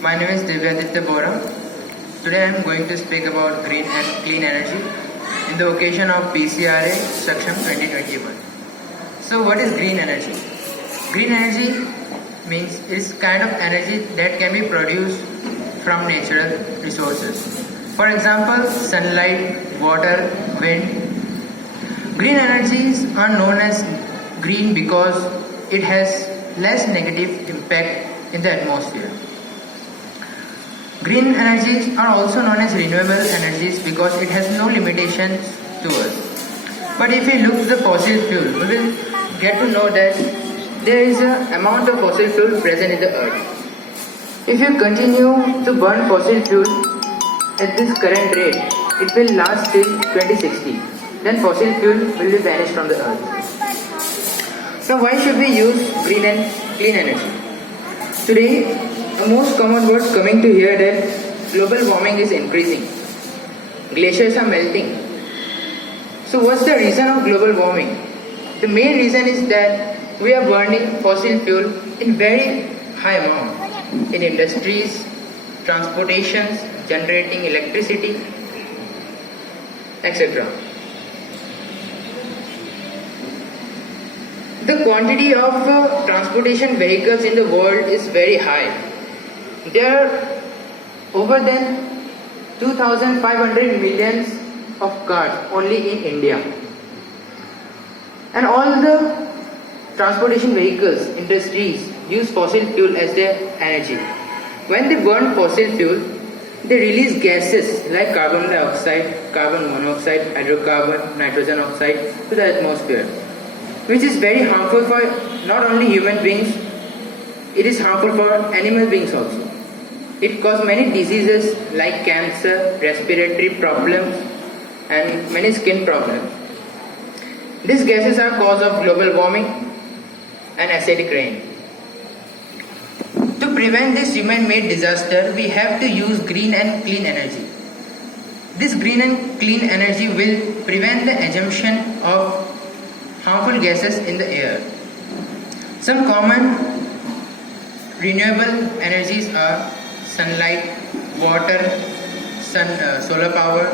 My name is Divyaditya Bora. Today I am going to speak about green and clean energy in the occasion of PCRA Saksham 2021. So what is green energy? Green energy means it's kind of energy that can be produced from natural resources. For example, sunlight, water, wind. Green energies are known as green because it has less negative impact in the atmosphere. Green energies are also known as renewable energies because it has no limitations to us. But if we look at the fossil fuel, we will get to know that there is an amount of fossil fuel present in the earth. If you continue to burn fossil fuel at this current rate, it will last till 2060. Then fossil fuel will be vanished from the earth. Now why should we use green and clean energy? Today, the most common words coming to hear that global warming is increasing. Glaciers are melting. So what's the reason of global warming? The main reason is that we are burning fossil fuel in very high amount in industries, transportations, generating electricity, etc. The quantity of transportation vehicles in the world is very high. There are over than 2,500 millions of cars only in India. And all the transportation vehicles, industries use fossil fuel as their energy. When they burn fossil fuel, they release gases like carbon dioxide, carbon monoxide, hydrocarbon, nitrogen oxide to the atmosphere, which is very harmful for not only human beings, it is harmful for animal beings also. It causes many diseases like cancer, respiratory problems, and many skin problems. These gases are cause of global warming and acidic rain. To prevent this human-made disaster, we have to use green and clean energy. This green and clean energy will prevent the assumption of harmful gases in the air. Some common renewable energies are sunlight, water, solar power,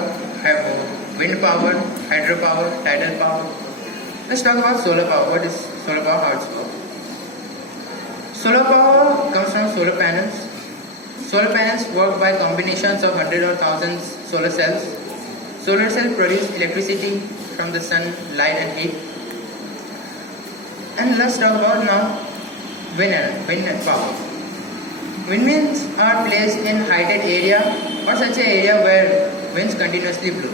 wind power, hydropower, tidal power. Let's talk about solar power. What is solar power? How it's work? Solar power comes from solar panels. Solar panels work by combinations of hundreds or thousands solar cells. Solar cells produce electricity from the sun, light and heat. And let's talk about now wind power. Windmills are placed in heighted area or such an area where winds continuously blow.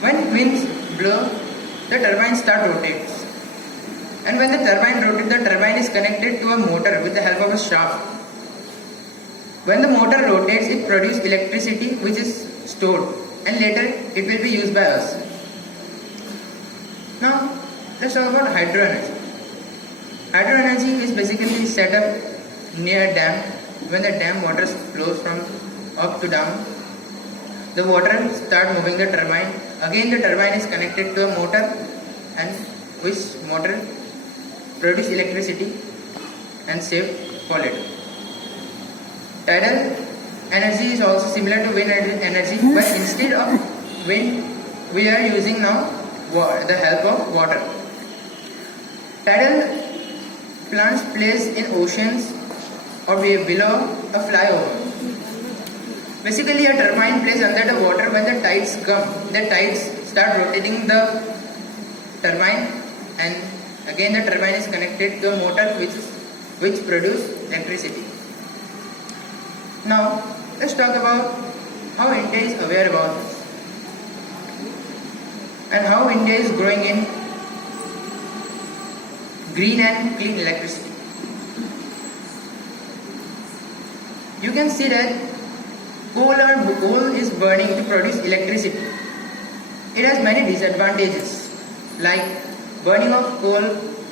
When winds blow, the turbine starts rotates. And when the turbine rotates, the turbine is connected to a motor with the help of a shaft. When the motor rotates, it produces electricity which is stored and later it will be used by us. Now, let's talk about hydro energy. Hydro energy is basically set up near a dam. When the dam water flows from up to down, the water starts moving the turbine. Again the turbine is connected to a motor and which motor produce electricity and save for later. Tidal energy is also similar to wind energy, but instead of wind we are using now the help of water. Tidal plants placed in oceans or below a flyover. Basically a turbine placed under the water. When the tides come, the tides start rotating the turbine and again the turbine is connected to a motor which produce electricity. Now let's talk about how India is aware about this and how India is growing in green and clean electricity. You can see that coal is burning to produce electricity. It has many disadvantages like burning of coal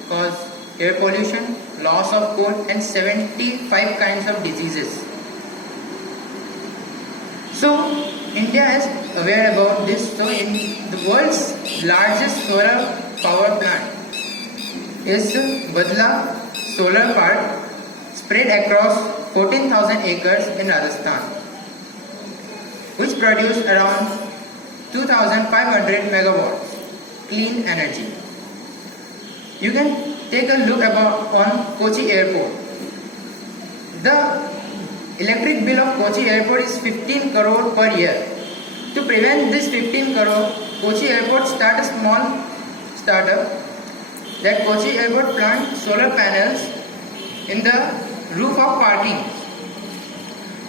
cause air pollution, loss of coal and 75 kinds of diseases. So India is aware about this. So in the world's largest solar power plant is Badla Solar Park spread across 14,000 acres in Rajasthan, which produce around 2,500 megawatts clean energy. You can take a look on Kochi Airport. The electric bill of Kochi Airport is 15 crore per year. To prevent this 15 crore, Kochi Airport start a small startup that Kochi Airport plant solar panels in the roof of parking.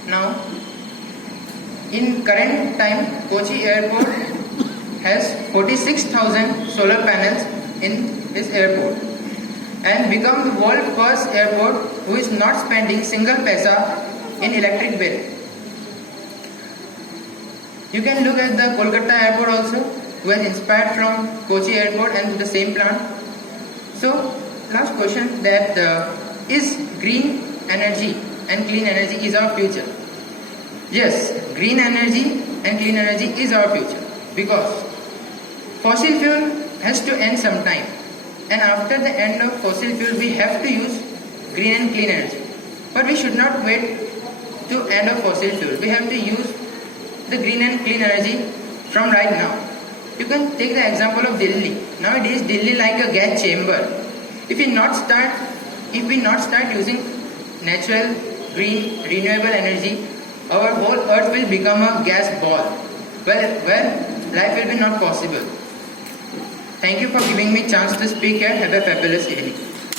Now, in current time, Kochi Airport has 46,000 solar panels in this airport and become the world first airport who is not spending single paisa in electric bill. You can look at the Kolkata airport also, who is inspired from Kochi airport and the same plant. So, last question that is green energy and clean energy is our future? Yes, green energy and clean energy is our future because fossil fuel has to end sometime, and after the end of fossil fuel we have to use green and clean energy. But we should not wait to end of fossil fuel. We have to use the green and clean energy from right now. You can take the example of Delhi. Nowadays Delhi like a gas chamber. If we not start using natural, green, renewable energy, our whole earth will become a gas ball where life will be not possible. Thank you for giving me chance to speak here. Have a fabulous evening.